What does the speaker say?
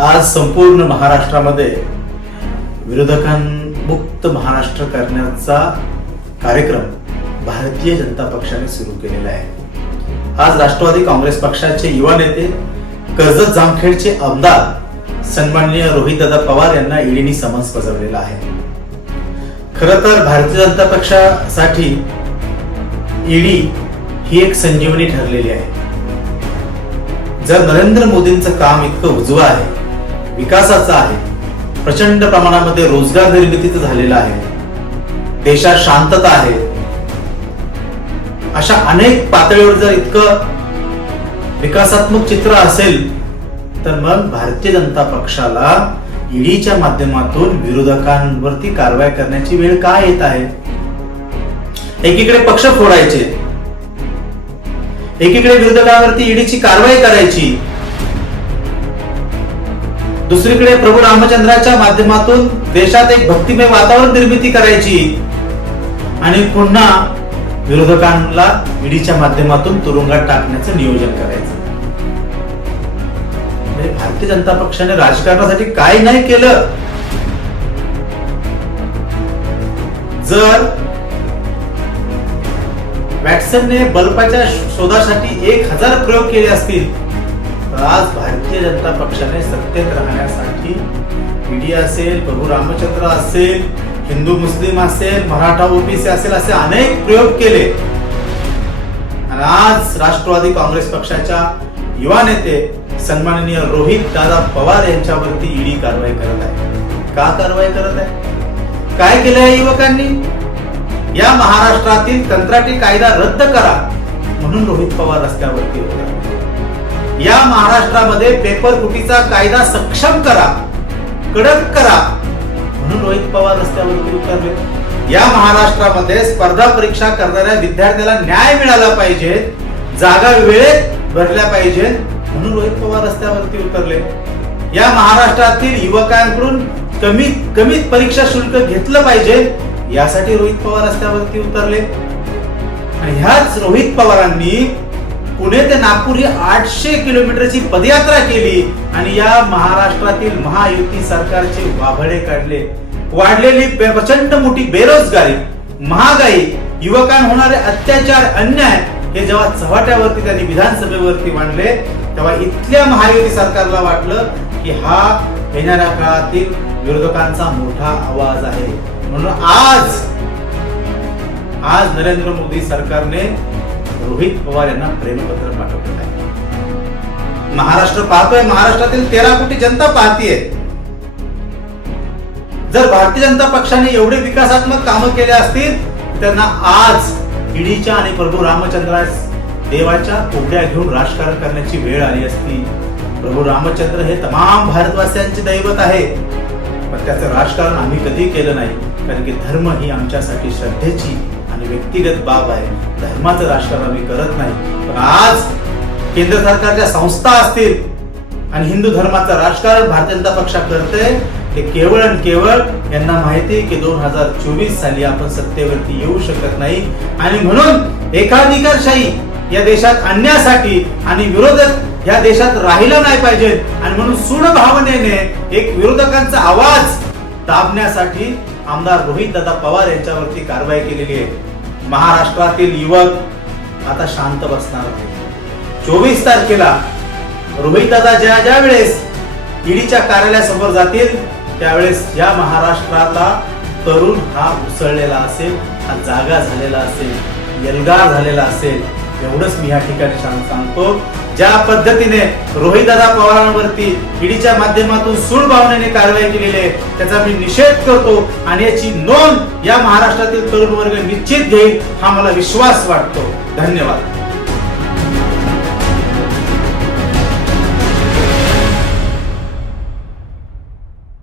आज संपूर्ण महाराष्ट्रामध्ये विरोधकांमुक्त महाराष्ट्र करण्याचा कार्यक्रम भारतीय जनता पक्षाने सुरू केलेला आहे. आज राष्ट्रवादी काँग्रेस पक्षाचे युवा नेते कर्जत जामखेडचे आमदार सन्माननीय रोहितदादा पवार यांना ईडीने समन्स बजावलेला आहे. खर तर भारतीय जनता पक्षासाठी ईडी ही एक संजीवनी ठरलेली आहे. जर नरेंद्र मोदींचं काम इतकं उजवं आहे विकासाचा आहे. प्रचंड प्रमाणामध्ये रोजगार निर्मितीचं झालेलं आहे. देशात शांतता आहे. अशा अनेक पातळीवर जर इतकं विकासात्मक चित्र असेल तर मग भारतीय जनता पक्षाला ईडीच्या माध्यमातून विरोधकांवरती कारवाई करण्याची वेळ का येत आहे? एकीकडे पक्ष फोडायचे. एकीकडे विरोधकांवरती ईडीची कारवाई करायची. दुसरीकडे प्रभू रामचंद्राच्या माध्यमातून देशात एक भक्तिमय वातावरण निर्मिती करायची. आणि पुन्हा विरोधकांना ईडीच्या माध्यमातून तुरुंगात टाकण्याचं नियोजन करायचं. म्हणजे भारतीय जनता पक्षाने राजकारणासाठी काय नाही केलं. जर वॅटसनने बल्बाच्या शोधासाठी एक हजार प्रयोग केले असतील आज भारतीय जनता पक्षाने सत्तेत राहण्यासाठी ईडी असेल प्रभू रामचंद्र असेल हिंदू मुस्लिम असेल मराठा ओबीसी असेल असे अनेक प्रयोग केले. आणि आज राष्ट्रवादी काँग्रेस पक्षाच्या युवा नेते सन्माननीय रोहित दादा पवार यांच्यावरती ईडी कारवाई करत आहे. का कारवाई करत आहे? काय केलंय युवकांनी? या महाराष्ट्रातील कंत्राटी कायदा रद्द करा म्हणून रोहित पवार रस्त्यावरती होता. या महाराष्ट्रामध्ये पेपर फुटीचा कायदा सक्षम करा कडक करा. म्हणून रोहित पवार रस्त्यावरती उतरले. या महाराष्ट्रामध्ये स्पर्धा परीक्षा करणाऱ्या विद्यार्थ्याला न्याय मिळाला पाहिजे जागा वेळेत भरल्या पाहिजेत म्हणून रोहित पवार रस्त्यावरती उतरले. या महाराष्ट्रातील युवकांकडून कमीत कमीत परीक्षा शुल्क घेतलं पाहिजे यासाठी रोहित पवार रस्त्यावरती उतरले. आणि ह्याच रोहित पवारांनी पुणे ते नागपूर ही आठशे किलोमीटरची पदयात्रा केली आणि या महाराष्ट्रातील महायुती सरकारचे वाभळे काढले. वाढलेली प्रचंड मोठी बेरोजगारी महागाई युवकांवर होणारे अत्याचार अन्याय हे जेव्हा चव्हाट्यावरती त्यांनी विधानसभेवरती मांडले तेव्हा इथल्या महायुती सरकारला वाटलं की हा येणाऱ्या काळातील विरोधकांचा मोठा आवाज आहे. म्हणून आज आज नरेंद्र मोदी सरकारने रोहित पवार यांना प्रेमपत्र पाठवलेलं आहे महाराष्ट्र पाहतोय महाराष्ट्रातील तेरा कोटी जनता पाहतीये. जर भारतीय जनता पक्षाने एवढे विकासात्मक कामं केले असतील त्यांना आज ईडीच्या आणि प्रभू रामचंद्रा देवाच्या कोबड्या घेऊन राजकारण करण्याची वेळ आली असती. प्रभू रामचंद्र हे तमाम भारतवासियांचे दैवत आहे. पण त्याचं राजकारण आम्ही कधी केलं नाही कारण की धर्म ही आमच्यासाठी श्रद्धेची आणि व्यक्तिगत बाब आहे. धर्माचं राजकारण आम्ही करत नाही. पण आज केंद्र सरकारच्या संस्था असतील आणि हिंदू धर्माचं राजकारण भारतीय जनता पक्ष करते ते केवळ आणि केवळ यांना माहिती की दोन हजार चोवीस साली आपण सत्तेवरती येऊ शकत नाही. आणि म्हणून एकाधिकारशाही या देशात आणण्यासाठी आणि विरोधक या देशात राहिला नाही पाहिजे. आणि म्हणून सूड भावनेने एक विरोधकांचा आवाज दाबण्यासाठी आमदार रोहित दादा पवार यांच्यावरती कारवाई केलेली आहे. महाराष्ट्रातील युवक आता शांत बसणार आहे. चोवीस तारखेला रोहित दादा ज्या ज्या वेळेस ईडीच्या कार्यालयासमोर जातील त्यावेळेस या महाराष्ट्राला तरुण हा उसळलेला असेल हा जागा झालेला असेल एल्गार झालेला असेल. एवढंच मी या ठिकाणी सांगतो. ज्या पद्धतीने रोहितदादा पवारांवरती ईडीच्या माध्यमातून सूड भावनेने कारवाई केलेली आहे त्याचा मी निषेध करतो आणि याची नोंद या महाराष्ट्रातील तरुण वर्ग निश्चित घेईल हा मला विश्वास वाटतो. धन्यवाद.